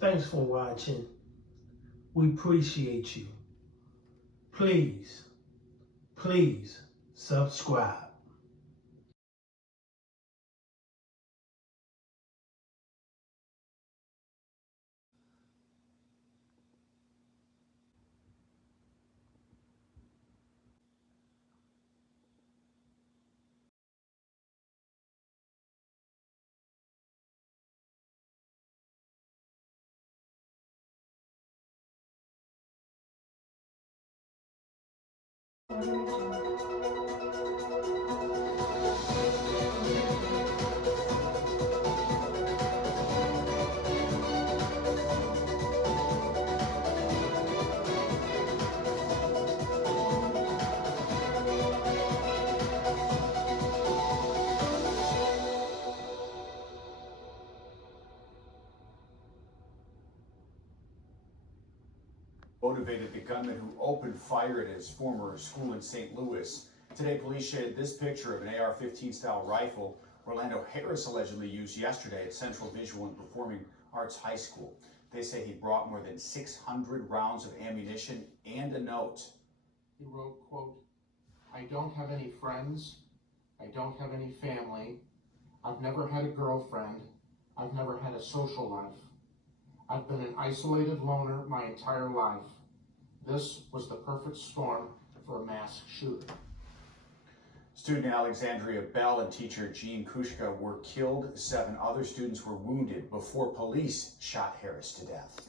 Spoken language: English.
Thanks for watching. We appreciate you. Please subscribe. Motivated the gunman who opened fire at his former school in St. Louis. Today, police shared this picture of an AR-15 style rifle Orlando Harris allegedly used yesterday at Central Visual and Performing Arts High School. They say he brought more than 600 rounds of ammunition and a note. He wrote, quote, "I don't have any friends. I don't have any family. I've never had a girlfriend. I've never had a social life. I've been an isolated loner my entire life. This was the perfect storm for a mass shooter." Student Alexandria Bell and teacher Jean Kushka were killed. 7 other students were wounded before police shot Harris to death.